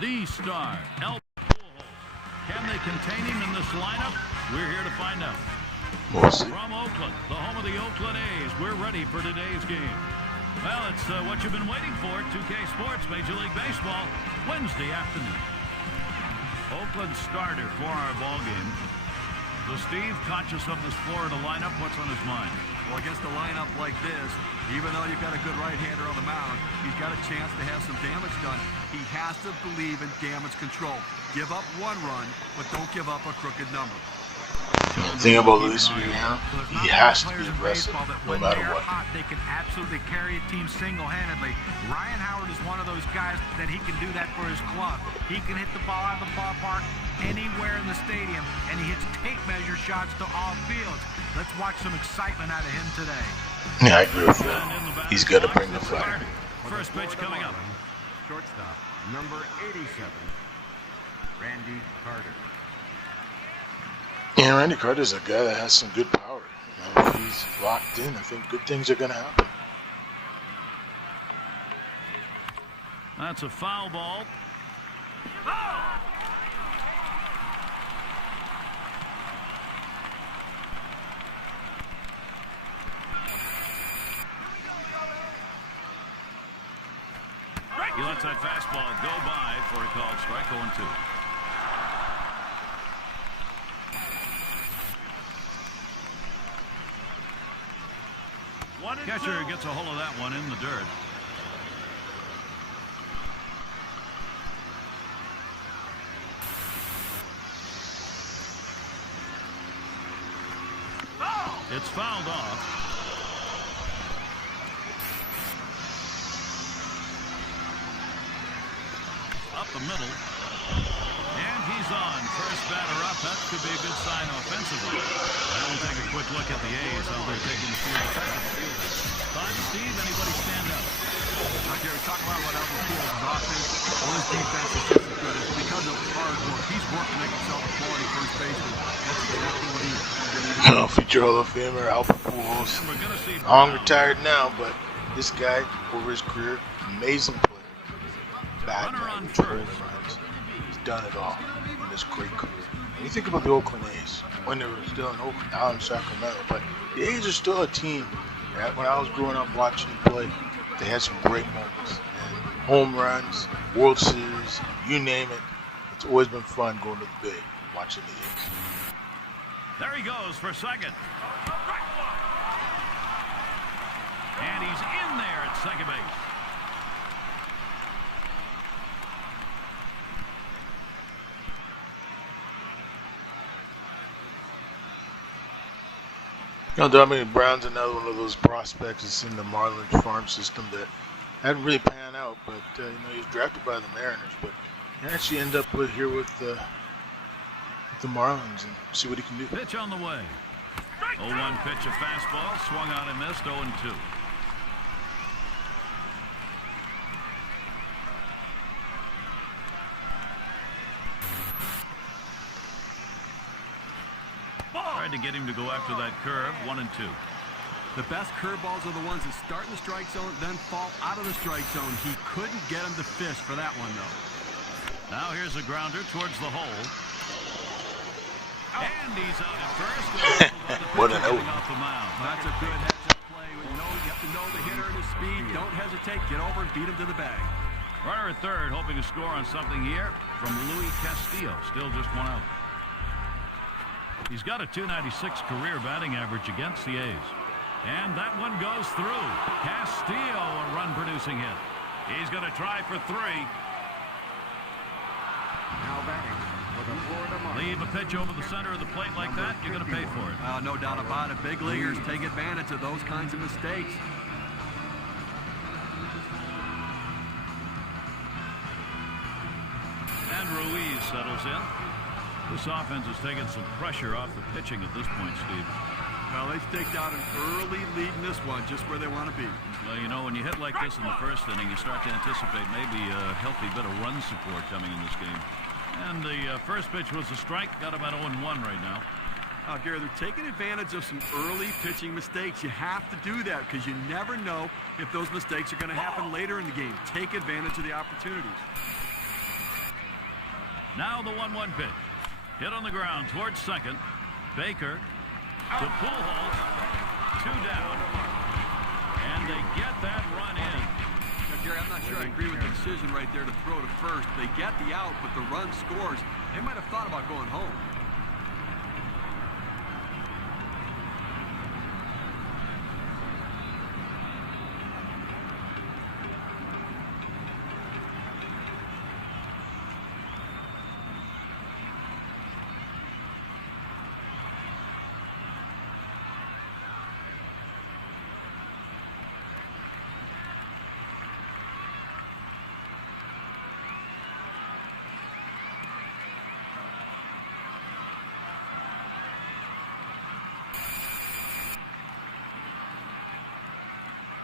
the star, El. Can they contain him in this lineup? We're here to find out. From Oakland, the home of the Oakland A's, we're ready for today's game. Well, it's what you've been waiting for. 2K Sports, Major League Baseball, Wednesday afternoon. Oakland starter for our ball game. So, Steve, conscious of this Florida lineup, what's on his mind? Well, against a lineup like this, even though you've got a good right-hander on the mound, he's got a chance to have some damage done. He has to believe in damage control. Give up one run, but don't give up a crooked number. The thing about Luis Mariano, he has to be aggressive no matter what. Hot, they can absolutely carry a team single-handedly. Ryan Howard is one of those guys that he can do that for his club. He can hit the ball out of the ballpark anywhere in the stadium, and he hits tape measure shots to all fields. Let's watch some excitement out of him today. Yeah, I agree with that. He's got to bring the fire. First pitch coming up. Shortstop, number 87, Randy Carter. Yeah, Randy Carter's a guy that has some good power. You know, if he's locked in, I think good things are going to happen. That's a foul ball. He lets that fastball go by for a called strike, 0-2. Catcher gets a hold of that one in the dirt. It's fouled off. Up the middle. And he's on. First batter up. That could be a good sign offensively. Now we'll take a quick look at the A's, how they're taking the field defensively. But Steve, anybody stand up? Gary, talk about what Albert Pujols' offense. Well, his defense is just as good. It's because of hard work. He's worked to make himself a quality first baseman. That's exactly what he is. Future Hall of Famer Albert Pujols. Long retired now, but this guy, over his career, amazing player. Bad man, he's done it all in this great career. When you think about the Oakland A's, when they were still in Oakland, now in Sacramento, but the A's are still a team. Right? When I was growing up watching them play, they had some great moments. And home runs, World Series, you name it. It's always been fun going to the Bay, watching the A's. There he goes for second. And he's in there at second base. You know, Dominic Brown's another one of those prospects that's in the Marlins farm system that hadn't really panned out, but you know, he was drafted by the Mariners, but he actually ended up here with the Marlins and see what he can do. Pitch on the way. 0-1 pitch, a fastball, swung on and missed, 0-2. Tried to get him to go after that curve, 1-2. The best curveballs are the ones that start in the strike zone, then fall out of the strike zone. He couldn't get him to fish for that one, though. Now here's a grounder towards the hole. And he's out at first. What an out. That's a good heads-up play. You have to know the hitter and his speed. Don't hesitate. Get over and beat him to the bag. Runner at third, hoping to score on something here from Luis Castillo. Still just one out. He's got a .296 career batting average against the A's. And that one goes through. Castillo, a run-producing hit. He's going to try for 3. Now batting for the Florida Marlins. Leave a pitch over the center of the plate like that, you're going to pay for it. No doubt about it. Big leaguers take advantage of those kinds of mistakes. And Ruiz settles in. This offense is taking some pressure off the pitching at this point, Steve. Well, they've staked out an early lead in this one, just where they want to be. Well, you know, when you hit like this in the first inning, you start to anticipate maybe a healthy bit of run support coming in this game. And the first pitch was a strike. Got about 0-1 right now. Gary, they're taking advantage of some early pitching mistakes. You have to do that because you never know if those mistakes are going to happen later in the game. Take advantage of the opportunities. Now the 1-1 pitch. Hit on the ground towards second. Baker to Pujols. 2 down. And they get that run in. Now, Gary, I'm not sure I agree with the decision right there to throw to first. They get the out, but the run scores. They might have thought about going home.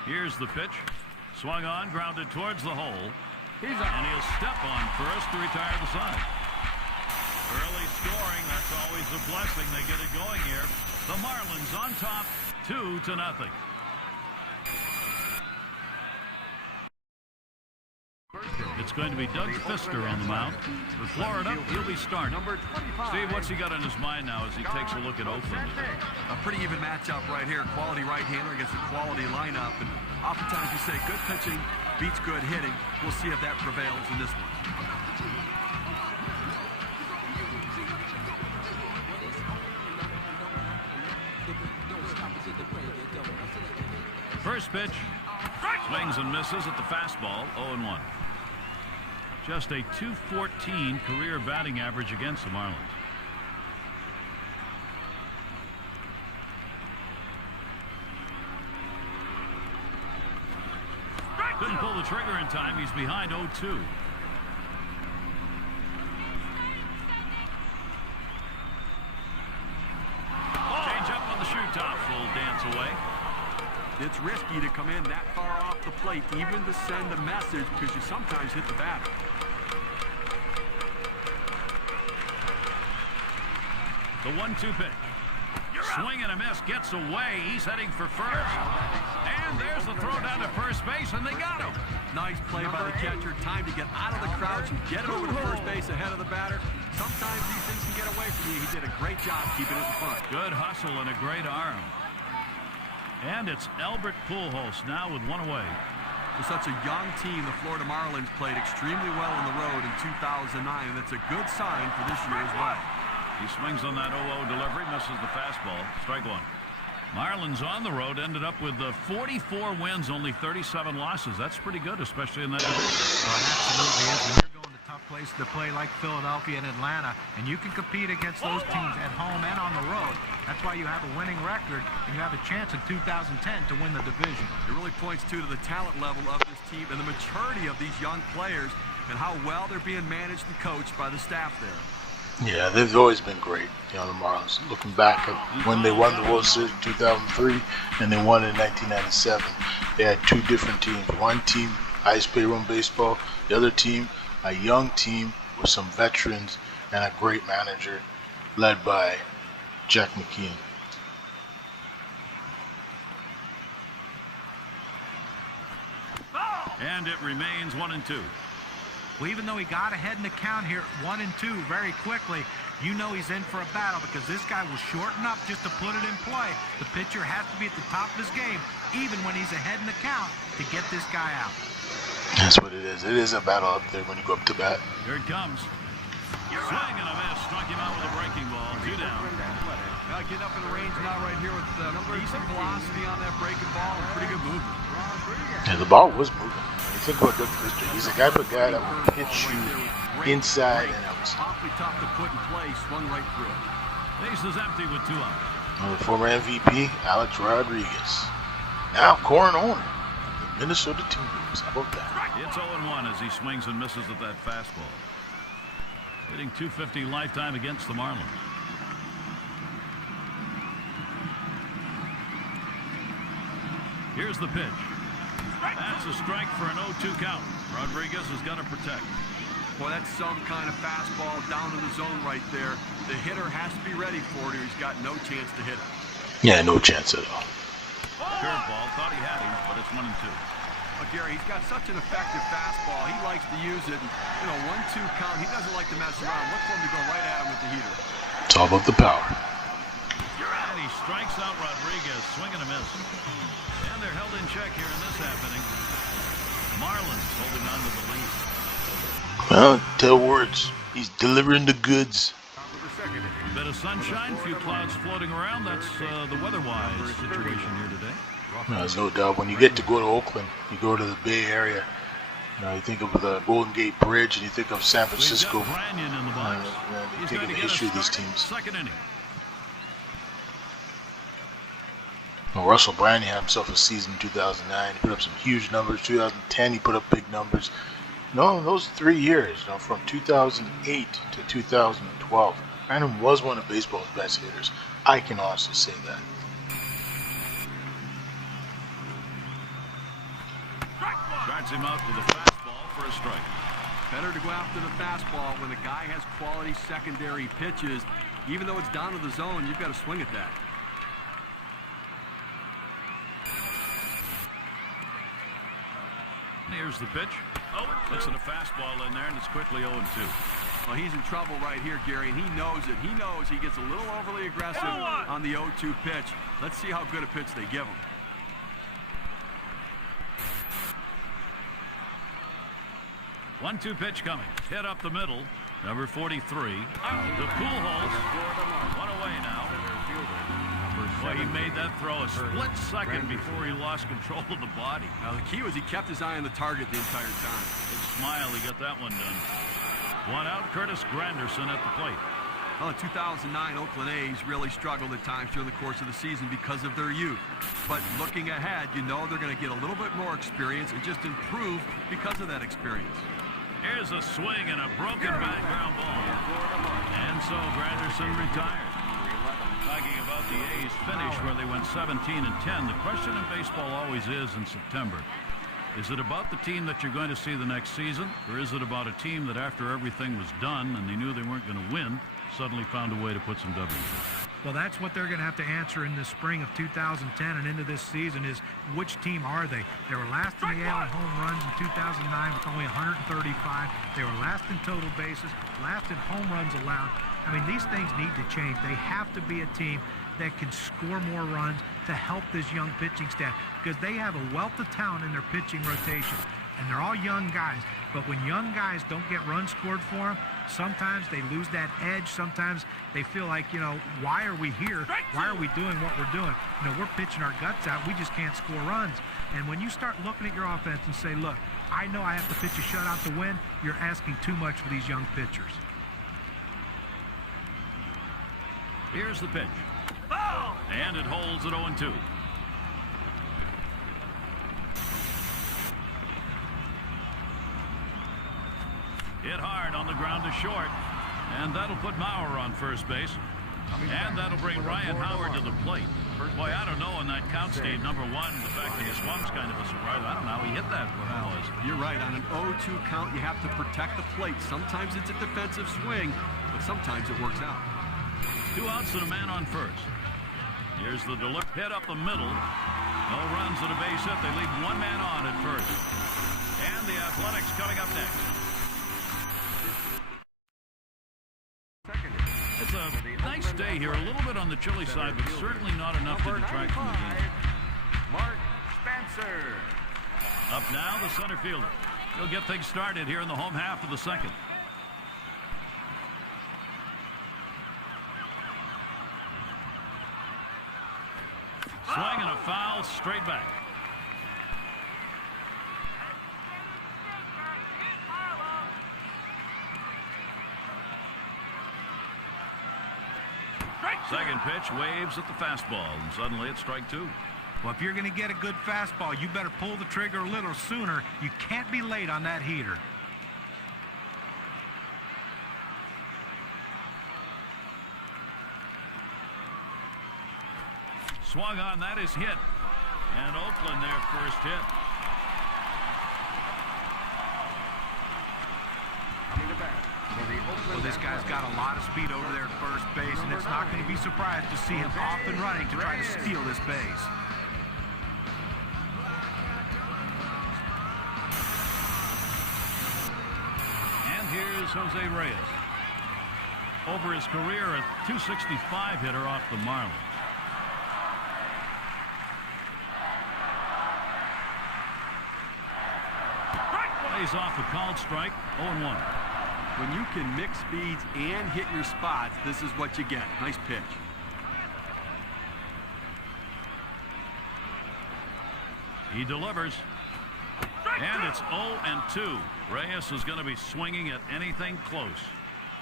Here's the pitch. Swung on, grounded towards the hole. And he'll step on first to retire the side. Early scoring, that's always a blessing. They get it going here. The Marlins on top, 2-0. It's going to be Doug Fisker on the mound. For Florida, he'll be starting. Steve, what's he got on his mind now as he takes a look at Oakland? A pretty even matchup right here. Quality right-hander against a quality lineup. And oftentimes you say good pitching beats good hitting. We'll see if that prevails in this one. First pitch. Swings and misses at the fastball, 0-1. Just a .214 career batting average against the Marlins. Couldn't pull the trigger in time. He's behind 0-2. Change up on the shoot top. Full dance away. It's risky to come in that far off the plate, even to send a message, because you sometimes hit the batter. The 1-2 pitch. Swing and a miss, gets away. He's heading for first. And there's the throw down to first base, and they got him. Nice play by the catcher. Time to get out of the crouch and get it over to first base ahead of the batter. Sometimes these things can get away from you. He did a great job keeping it in front. Good hustle and a great arm. And it's Albert Pujols now with one away. For such a young team, the Florida Marlins played extremely well on the road in 2009, and it's a good sign for this year as well. He swings on that 0-0 delivery, misses the fastball. Strike one. Marlins on the road ended up with 44 wins, only 37 losses. That's pretty good, especially in that division. Oh, it absolutely is. When you're going to tough places to play like Philadelphia and Atlanta, and you can compete against those teams at home and on the road. That's why you have a winning record, and you have a chance in 2010 to win the division. It really points to the talent level of this team and the maturity of these young players and how well they're being managed and coached by the staff there. Yeah, they've always been great, the Marlins. Looking back at when they won the World Series in 2003 and they won in 1997, they had two different teams. One team, highest payroll in baseball. The other team, a young team with some veterans and a great manager led by Jack McKeon. And it remains 1-2. Well, even though he got ahead in the count here, 1-2 very quickly, you know he's in for a battle because this guy will shorten up just to put it in play. The pitcher has to be at the top of his game, even when he's ahead in the count, to get this guy out. That's what it is. It is a battle up there when you go up to bat. Here it comes. Swing and a miss. Struck him out with a breaking ball. 2 down. Getting up in the range now right here with decent velocity on that breaking ball and pretty good movement. Yeah, the ball was moving. You think about Doug Fisker. He's a guy that will hit you inside and outside. Awfully tough to put in play. Swung right through it. Base is empty with 2 outs. The former MVP, Alex Rodriguez. Now Corin owner, the Minnesota Timberwolves. How about that? It's 0-1 as he swings and misses at that fastball. Hitting .250 lifetime against the Marlins. Here's the pitch. That's a strike for an 0-2 count. Rodriguez has got to protect. Boy, that's some kind of fastball down in the zone right there. The hitter has to be ready for it or he's got no chance to hit it. Yeah, no chance at all. Curveball, thought he had him, but it's 1-2. But Gary, he's got such an effective fastball. He likes to use it. And, you know, 1-2 count. He doesn't like to mess around. Look for him to go right at him with the heater. It's all about the power. And he strikes out Rodriguez, swing and a miss. And they're held in check here in this happening. Marlins holding on to the lead. Well, tell words. He's delivering the goods. Bit of sunshine, few clouds floating around. That's the weather-wise situation here today. There's no doubt. When you get to go to Oakland, you go to the Bay Area. You think of the Golden Gate Bridge, and you think of San Francisco. We've got Branyan in the box. You think of the history of these teams. Second inning. Well, Russell Brand had himself a season in 2009. He put up some huge numbers. 2010, he put up big numbers. No, those 3 years, from 2008 to 2012, Brandon was one of baseball's best hitters. I can honestly say that. Starts him out with a fastball for a strike. Better to go after the fastball when the guy has quality secondary pitches. Even though it's down to the zone, you've got to swing at that. Here's the pitch. Looks at a fastball in there, and it's quickly 0-2. Well, he's in trouble right here, Gary, and he knows it. He knows he gets a little overly aggressive on the 0-2 pitch. Let's see how good a pitch they give him. One-two pitch coming. Hit up the middle. Number 43. The Pujols. One away now. Boy, he made that throw a split second before he lost control of the body. Now, the key was he kept his eye on the target the entire time. Big smile, he got that one done. One out, Curtis Granderson at the plate. Well, the 2009 Oakland A's really struggled at times during the course of the season because of their youth. But looking ahead, you know they're going to get a little bit more experience and just improve because of that experience. Here's a swing and a broken back ground ball. And so Granderson retired. Talking about the A's finish where they went 17-10, the question in baseball always is in September, is it about the team that you're going to see the next season, or is it about a team that after everything was done and they knew they weren't going to win, suddenly found a way to put some W's in? Well, that's what they're going to have to answer in the spring of 2010 and into this season is which team are they? They were last in the AL in home runs in 2009 with only 135. They were last in total bases, last in home runs allowed. I mean, these things need to change. They have to be a team that can score more runs to help this young pitching staff because they have a wealth of talent in their pitching rotation. And they're all young guys. But when young guys don't get runs scored for them, sometimes they lose that edge. Sometimes they feel like, why are we here? Why are we doing what we're doing? We're pitching our guts out. We just can't score runs. And when you start looking at your offense and say, look, I know I have to pitch a shutout to win, you're asking too much for these young pitchers. Here's the pitch. And it holds at 0-2. Hit hard on the ground to short. And that'll put Mauer on first base. And that'll bring Ryan Howard to the plate. Boy, I don't know in that count, Steve. Number one, the fact that he swung's kind of a surprise. I don't know how he hit that. You're right. On an 0-2 count, you have to protect the plate. Sometimes it's a defensive swing, but sometimes it works out. 2 outs and a man on first. Here's the delivery. Hit up the middle. No runs at a base hit. They leave one man on at first. And the Athletics coming up next. It's a nice day here. A little bit on the chilly side, but certainly not enough to detract from the game. Mark Spencer. Up now, the center fielder. He'll get things started here in the home half of the second. Swing and a foul straight back. Second pitch waves at the fastball, and suddenly it's strike 2. Well, if you're going to get a good fastball, you better pull the trigger a little sooner. You can't be late on that heater. Swung on, that is hit. And Oakland their first hit. Well, this guy's got a lot of speed over there at first base, and it's not going to be surprised to see him off and running to try to steal this base. is Jose Reyes. Over his career, a .265 hitter off the Marlins. Plays off a called strike, 0-1. When you can mix speeds and hit your spots, this is what you get. Nice pitch. He delivers. And it's 0-2. Reyes is going to be swinging at anything close.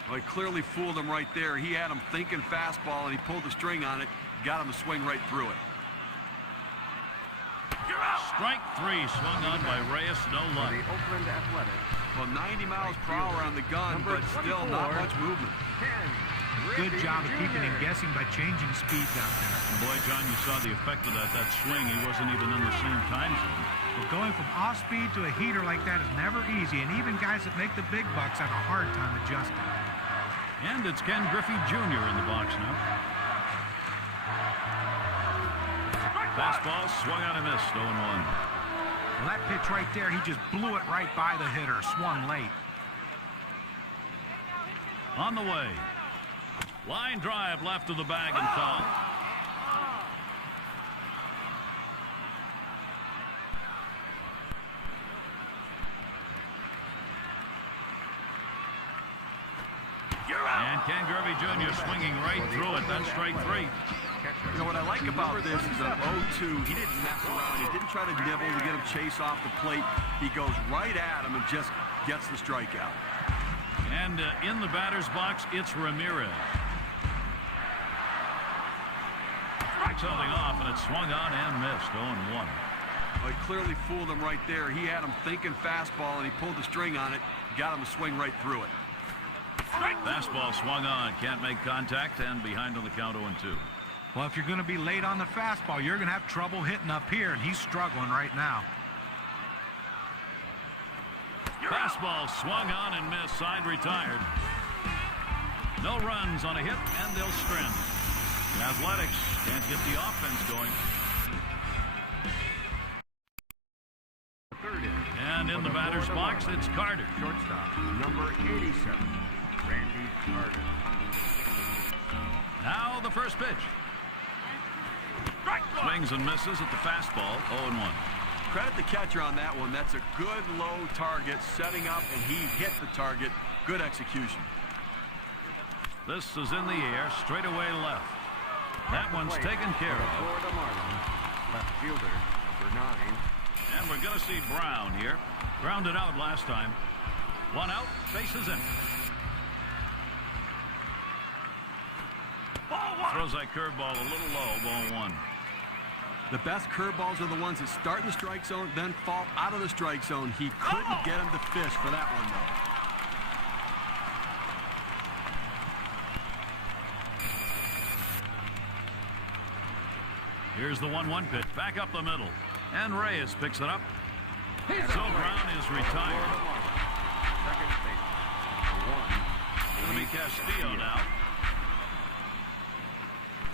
Well, he clearly fooled him right there. He had him thinking fastball, and he pulled the string on it, got him to swing right through it. Strike 3 swung on by Reyes, no luck. The Oakland Athletics. Well, 90 miles per hour on the gun, but still not much movement. Good job of keeping him guessing by changing speeds out there. Boy, John, you saw the effect of that swing. He wasn't even in the same time zone. But going from off-speed to a heater like that is never easy, and even guys that make the big bucks have a hard time adjusting. And it's Ken Griffey Jr. in the box now. Fastball swung on and missed, 0-1. Well, that pitch right there, he just blew it right by the hitter, swung late. On the way. Line drive left of the bag and foul. And Ken Griffey Jr. swinging right through it. That's strike 3. You know what I like about this is an 0-2. He didn't mess around. He didn't try to nibble to get him chase off the plate. He goes right at him and just gets the strikeout. And in the batter's box, it's Ramirez. Strike something off, and it swung on and missed. 0-1. Well, he clearly fooled him right there. He had him thinking fastball, and he pulled the string on it, got him to swing right through it. Fastball swung on, can't make contact, and behind on the count 0-2. Well, if you're going to be late on the fastball, you're going to have trouble hitting up here, and he's struggling right now. Fastball swung on and missed, side retired. No runs on a hit, and they'll strand. The Athletics can't get the offense going. And in the batter's box, it's Carter. Shortstop, number 87, Randy Carter. Now the first pitch. Swings and misses at the fastball, 0-1. Credit the catcher on that one. That's a good low target, setting up, and he hit the target. Good execution. This is in the air, straight away left. That one's taken care of. Florida Marlins, left fielder, number 9. And we're going to see Brown here. Grounded out last time. One out, bases empty. Throws that curveball a little low, ball 1. The best curveballs are the ones that start in the strike zone, then fall out of the strike zone. He couldn't get him to fish for that one, though. Here's the 1-1 pitch, back up the middle. And Reyes picks it up. So Brown is retired. Second base, Jimmy Castillo now.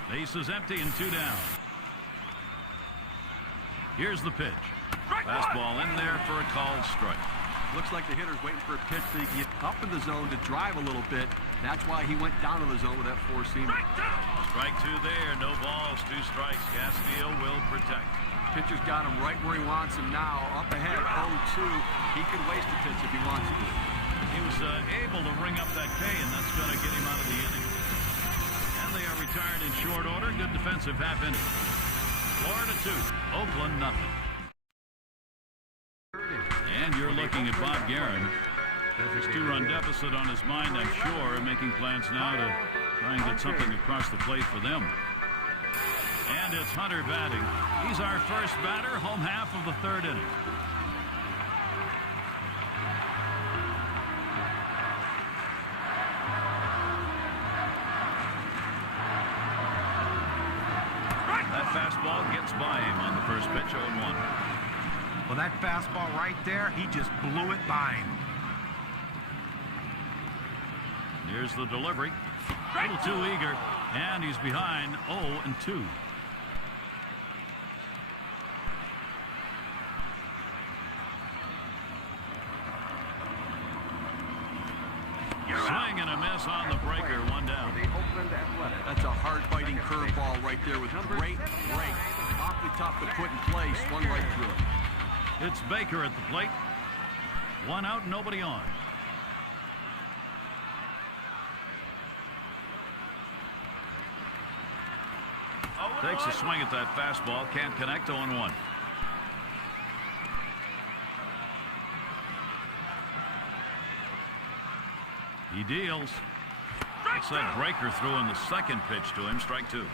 Base is empty and 2 down. Here's the pitch. Fastball in there for a called strike. Looks like the hitter's waiting for a pitch to get up in the zone to drive a little bit. That's why he went down to the zone with that four-seamer. Strike 2 there. No balls, 2 strikes. Castillo will protect. Pitcher's got him right where he wants him now. Up ahead, 0-2. He could waste a pitch if he wants to. He was able to ring up that K, and that's going to get him out of the inning. And they are retired in short order. Good defensive half inning. Florida 2, Oakland nothing. And you're looking at Bob Guerin. His 2-run deficit on his mind, I'm sure, and making plans now to try and get something across the plate for them. And it's Hunter batting. He's our first batter, home half of the 3rd inning. That fastball gets by him on the first pitch, 0-1. Well, that fastball right there, he just blew it by him. Here's the delivery. A little too eager, and he's behind 0-2. Swing and a miss on the breaker, one down. The Oakland Athletics. That's a hard-biting curveball right there with great break. Awfully tough to put in play. Swung right through it. It's Baker at the plate. One out, nobody on. Takes a swing at that fastball. Can't connect. 0-1. He deals. It's that breaker through in the second pitch to him. Strike two.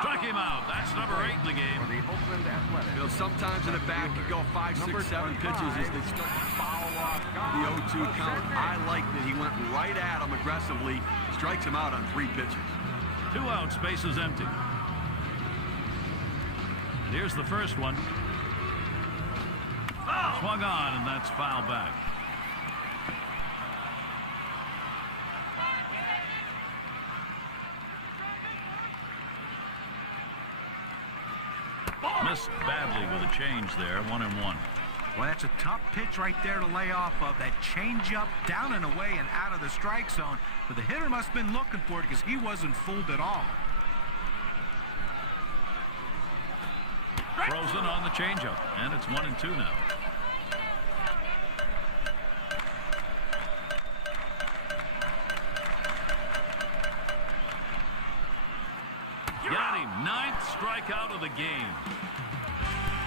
Struck him out. That's number 8 in the game. For the Oakland Athletics. You know, sometimes in the back you go 5, 6, 7 pitches as they start to foul off the 0-2 count. I like that he went right at him aggressively. Strikes him out on 3 pitches. 2 outs, base is empty. Here's the first one. Swung on, and that's foul back. Missed badly with a change there. 1-1. Well, that's a tough pitch right there to lay off of. That changeup down and away and out of the strike zone. But the hitter must have been looking for it because he wasn't fooled at all. Frozen on the changeup, and it's 1-2 now. Got him. 9th strikeout of the game.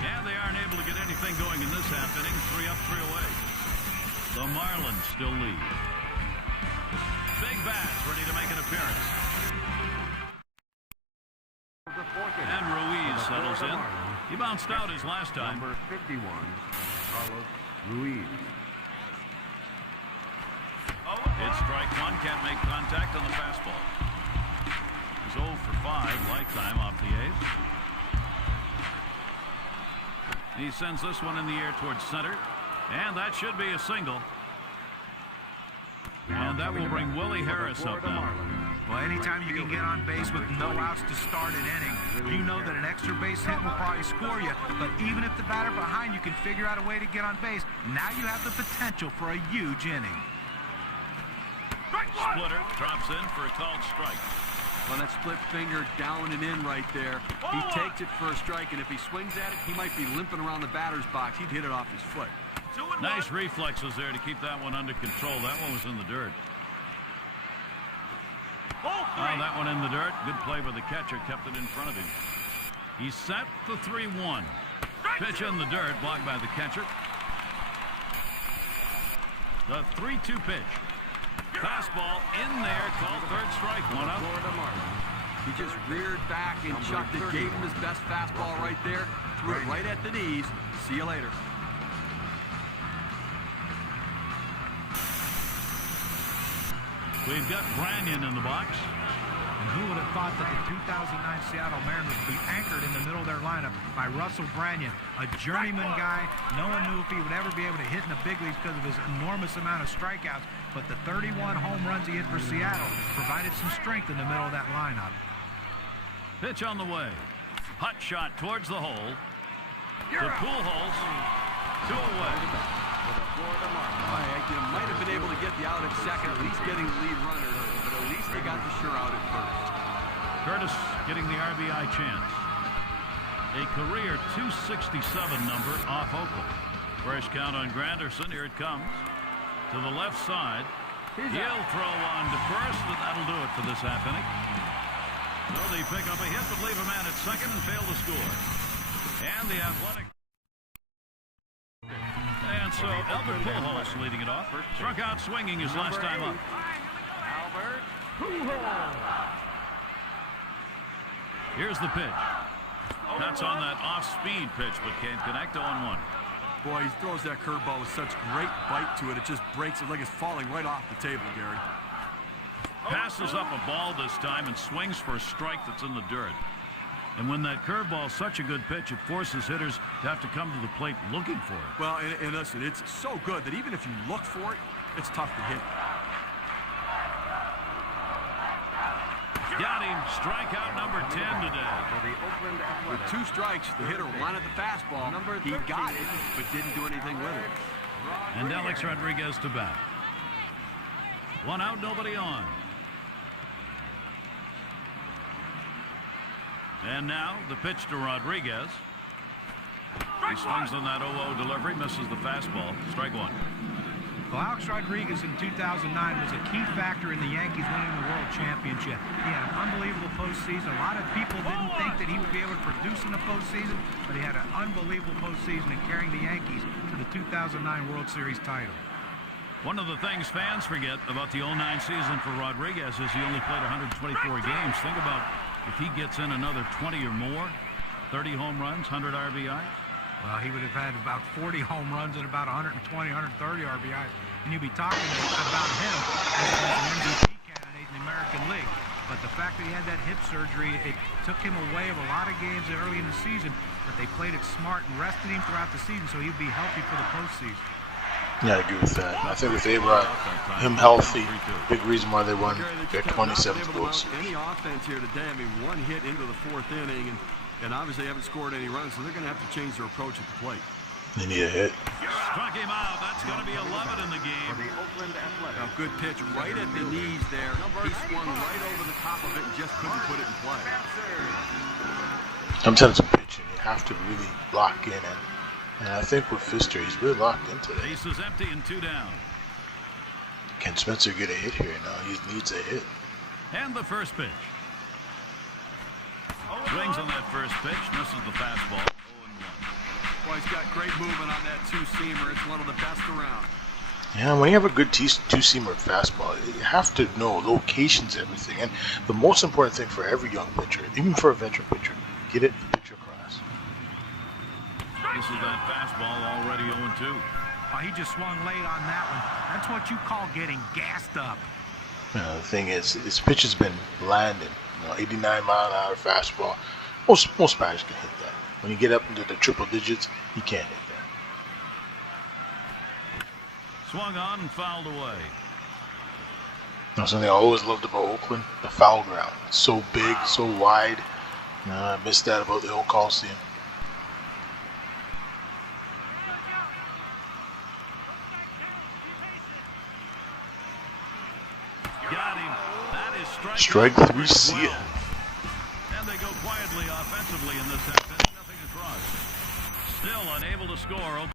And they aren't able to get anything going in this half inning. 3 up, 3 away. The Marlins still lead. Big bats ready to make an appearance. And Ruiz settles in. He bounced out his last time. Number 51, Carlos Ruiz. It's strike one. Can't make contact on the fastball. He's 0 for 5 lifetime off the A's. He sends this one in the air towards center. And that should be a single. And that will bring Willie Harris up now. Well, anytime you can get on base with no outs to start an inning, you know that an extra base hit will probably score you. But even if the batter behind you can figure out a way to get on base, now you have the potential for a huge inning. Splitter drops in for a called strike. Well, that split finger down and in right there. He takes it for a strike, and if he swings at it, he might be limping around the batter's box. He'd hit it off his foot. Nice reflexes there to keep that one under control. That one was in the dirt. Oh, that one in the dirt. Good play by the catcher. Kept it in front of him. He's set the 3-1. Pitch in the dirt. Blocked by the catcher. The 3-2 pitch. Fastball in there. Called third strike. 1 out. He just reared back and chucked it. Gave him his best fastball right there. Threw it right at the knees. See you later. We've got Branyan in the box. And who would have thought that the 2009 Seattle Mariners would be anchored in the middle of their lineup by Russell Branyan, a journeyman guy. No one knew if he would ever be able to hit in the big leagues because of his enormous amount of strikeouts. But the 31 home runs he hit for Seattle provided some strength in the middle of that lineup. Pitch on the way. Hot shot towards the hole. To Pujols. 2 away. You might have been able to get the out at second, at least getting the lead runner, but at least they got the sure out at first. Curtis getting the RBI chance. A career 267 number off Oakland. Fresh count on Granderson. Here it comes. To the left side. He'll throw on to first, and that'll do it for this half inning. So they pick up a hit, but leave a man at second and fail to score. And the Athletic. And so Albert Pujols leading it off. Struck out swinging his last time up. Albert Pujols. Here's the pitch. That's on that off-speed pitch, but can't connect. 0-1. Boy, he throws that curveball with such great bite to it. It just breaks it like it's falling right off the table, Gary. Passes up a ball this time and swings for a strike that's in the dirt. And when that curveball is such a good pitch, it forces hitters to have to come to the plate looking for it. Well, and listen, it's so good that even if you look for it, it's tough to hit. Got him. Strikeout number 10 today. For the Oakland With Athletics. 2 strikes, the hitter wanted the fastball. He got it, but didn't do anything with it. And Alex Rodriguez to bat. 1 out, nobody on. And now the pitch to Rodriguez. He swings on that 0-0 delivery, misses the fastball. Strike 1. Well, Alex Rodriguez in 2009 was a key factor in the Yankees winning the World Championship. He had an unbelievable postseason. A lot of people didn't think that he would be able to produce in the postseason, but he had an unbelievable postseason in carrying the Yankees to the 2009 World Series title. One of the things fans forget about the 09 season for Rodriguez is he only played 124 games. Think about if he gets in another 20 or more, 30 home runs, 100 RBIs. Well, he would have had about 40 home runs and about 120, 130 RBIs. And you'd be talking about him as an MVP candidate in the American League. But the fact that he had that hip surgery, it took him away of a lot of games early in the season. But they played it smart and rested him throughout the season so he'd be healthy for the postseason. Yeah, I agree with that. I think with A-Rod, him healthy, big reason why they won their 27th World Series. Any offense here today, I mean, 1 hit into the 4th inning, and obviously haven't scored any runs, so they're going to have to change their approach at the plate. They need a hit. Struck him out. That's going to be 11 in the For game. the Oakland Athletics. A good pitch right at the knees there. He swung right over the top of it and just couldn't put it in play. Sometimes in pitching, you have to really lock in, and I think with Pfister, he's really locked into that. Base is empty and 2 down. Can Spencer get a hit here? No, he needs a hit. And the first pitch. Swings on that first pitch, misses the fastball. 0-1. Well, he's got great movement on that 2-seamer. It's one of the best around. Yeah, when you have a good two-seamer fastball, you have to know locations, everything. And the most important thing for every young pitcher, even for a veteran pitcher, get it the pitcher across. This is that fastball already 0-2. Oh, he just swung late on that one. That's what you call getting gassed up. The thing is, his pitch has been landing. 89-mile-an-hour fastball. Most batters can hit that. When you get up into the triple digits, you can't hit that. Swung on and fouled away. Something I always loved about Oakland, the foul ground. It's so big, so wide. I missed that about the old Coliseum. Got him. That is Strike 3 seal. And they go quietly offensively in this half inning. Nothing across. Still unable to score.